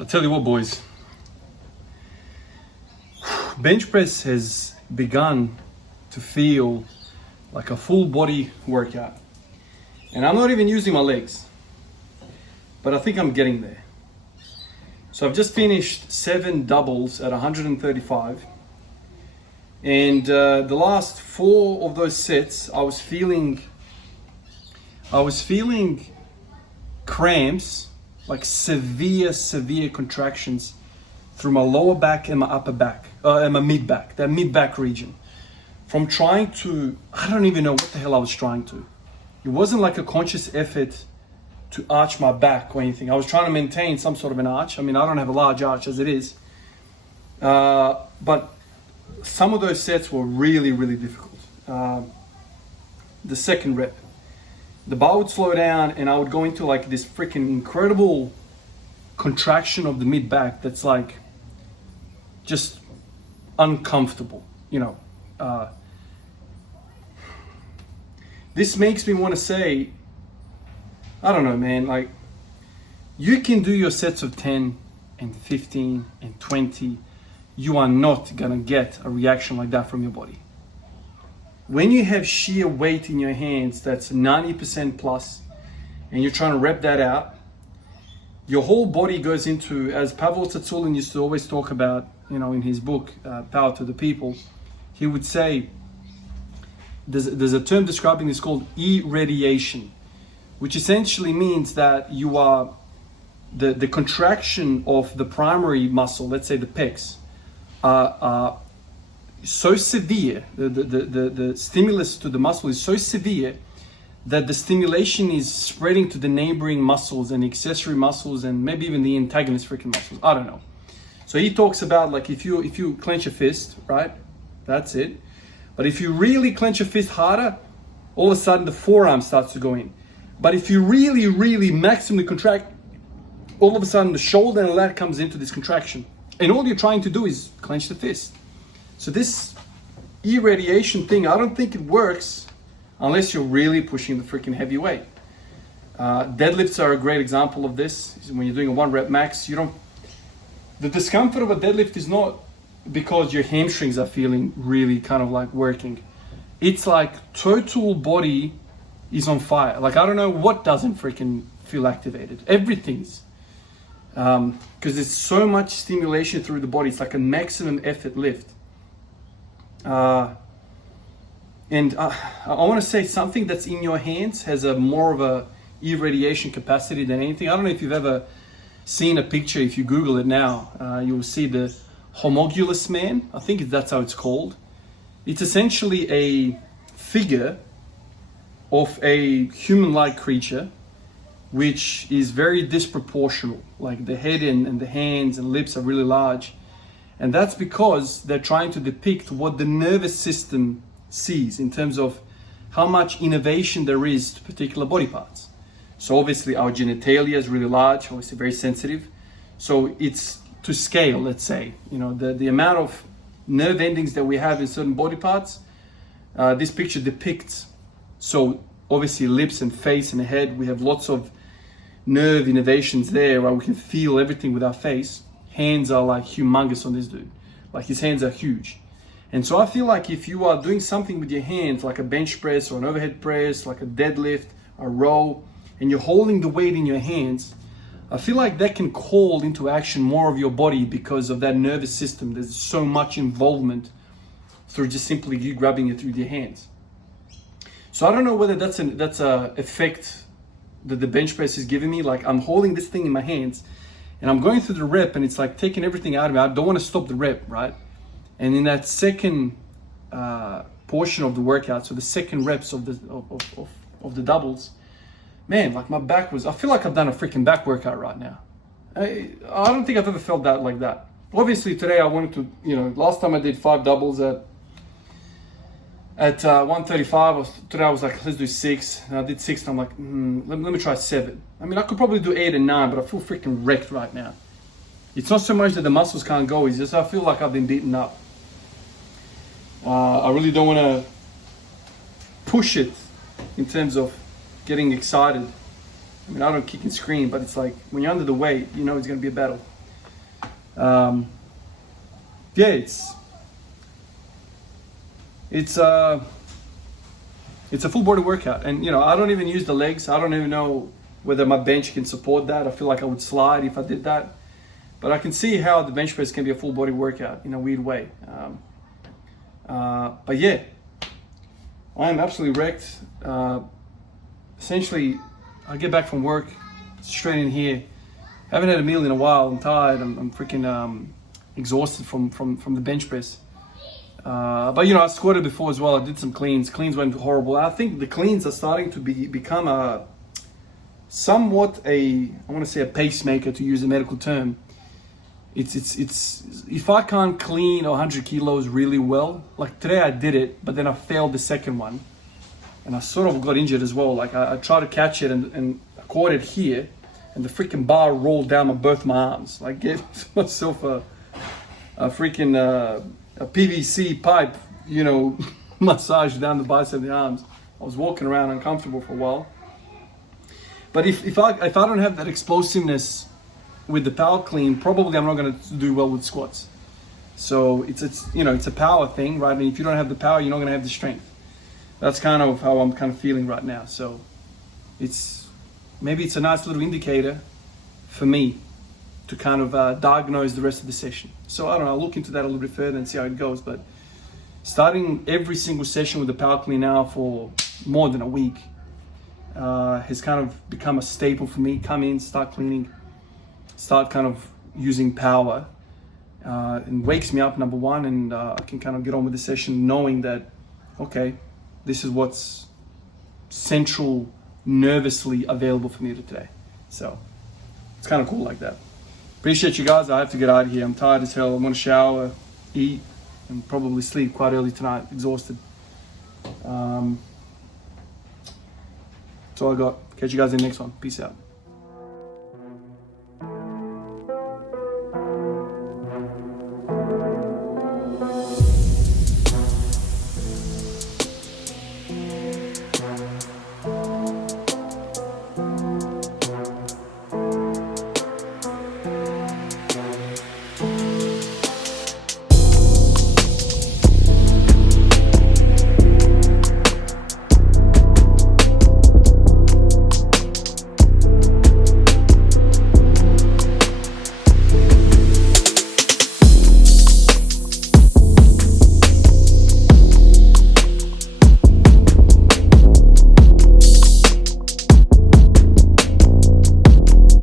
I'll tell you what, boys. Bench press has begun to feel like a full body workout. And I'm not even using my legs, but I think I'm getting there. So I've just finished 7 doubles at 135. And the last 4 of those sets, I was feeling cramps, like severe contractions through my lower back and my upper back, and my mid back, that mid back region. From trying to, I don't even know what the hell I was trying to. It wasn't like a conscious effort to arch my back or anything. I was trying to maintain some sort of an arch. I mean, I don't have a large arch as it is. But some of those sets were really difficult. The second rep, the bar would slow down and I would go into like this freaking incredible contraction of the mid back that's like just uncomfortable, you know. This makes me want to say, I don't know, man, like you can do your sets of 10 and 15 and 20. You are not gonna get a reaction like that from your body. When you have sheer weight in your hands that's 90% plus and you're trying to rep that out, your whole body goes into, as Pavel Tsatsouline used to always talk about, you know, in his book, Power to the People, he would say, there's a term describing this called irradiation, which essentially means that you are, the contraction of the primary muscle, let's say the pecs, are so severe, the stimulus to the muscle is so severe that the stimulation is spreading to the neighboring muscles and accessory muscles and maybe even the antagonist freaking muscles. I don't know. So he talks about like if you clench a fist, right? That's it. But if you really clench a fist harder, all of a sudden the forearm starts to go in. But if you really maximally contract, all of a sudden the shoulder and lat comes into this contraction. And all you're trying to do is clench the fist. So this irradiation thing, I don't think it works unless you're really pushing the freaking heavy weight. Deadlifts are a great example of this. When you're doing a 1 rep max, the discomfort of a deadlift is not because your hamstrings are feeling really kind of like working. It's like total body is on fire. Like I don't know what doesn't freaking feel activated. Everything's. Because there's so much stimulation through the body. It's like a maximum effort lift. And I want to say something that's in your hands has a more of a irradiation capacity than anything. I don't know if you've ever seen a picture. If you Google it now, you will see the Homologous Man. I think that's how it's called. It's essentially a figure of a human-like creature, which is very disproportional. Like the head and the hands and lips are really large. And that's because they're trying to depict what the nervous system sees in terms of how much innervation there is to particular body parts. So obviously our genitalia is really large, obviously very sensitive. So it's to scale, let's say, you know, the amount of nerve endings that we have in certain body parts, this picture depicts. So obviously lips and face and head, we have lots of nerve innervations there where we can feel everything with our face. Hands are like humongous on this dude. Like his hands are huge. And so I feel like if you are doing something with your hands, like a bench press or an overhead press, like a deadlift, a row, and you're holding the weight in your hands, I feel like that can call into action more of your body because of that nervous system. There's so much involvement through just simply you grabbing it with your hands. So I don't know whether that's a effect that the bench press is giving me. Like I'm holding this thing in my hands and I'm going through the rep and it's like taking everything out of me. I don't want to stop the rep, right? And in that second portion of the workout, so the second reps of the doubles, man, like my back was, I feel like I've done a freaking back workout right now. I don't think I've ever felt that like that. Obviously today I wanted to, you know, last time I did 5 doubles at 135, today I was like, let's do 6. And I did 6 and I'm like, let me try 7. I mean, I could probably do 8 and 9, but I feel freaking wrecked right now. It's not so much that the muscles can't go, it's just I feel like I've been beaten up. I really don't want to push it in terms of getting excited. I mean, I don't kick and scream, but it's like when you're under the weight, you know it's going to be a battle. Yeah, it's a full body workout, and I don't even use the legs. I don't even know whether my bench can support that. I feel like I would slide if I did that, but I can see how the bench press can be a full body workout in a weird way. But yeah, I am absolutely wrecked. Essentially, I get back from work, straight in here. Haven't had a meal in a while. I'm tired. I'm freaking exhausted from the bench press. But I squatted before as well. I did some cleans. Cleans went horrible. I think the cleans are starting to become a somewhat I want to say a pacemaker, to use a medical term. It's if I can't clean 100 kilos really well, like today I did it, but then I failed the second one, and I sort of got injured as well. Like I tried to catch it and I caught it here, and the freaking bar rolled down both my arms. Like gave myself a freaking a PVC pipe, massage down the bicep and the arms. I was walking around uncomfortable for a while. But if I don't have that explosiveness with the power clean, probably I'm not going to do well with squats. So it's a power thing, right? And if you don't have the power, you're not going to have the strength. That's kind of how I'm kind of feeling right now. So maybe it's a nice little indicator for me to kind of diagnose the rest of the session. So I don't know, I'll look into that a little bit further and see how it goes. But starting every single session with the power clean now for more than a week has kind of become a staple for me. Come in, start cleaning, start kind of using power. And wakes me up, number one, and I can kind of get on with the session knowing that, okay, this is what's central nervously available for me today. So it's kind of cool like that. Appreciate you guys. I have to get out of here. I'm tired as hell. I'm gonna shower, eat, and probably sleep quite early tonight, exhausted. That's all I got. Catch you guys in the next one. Peace out.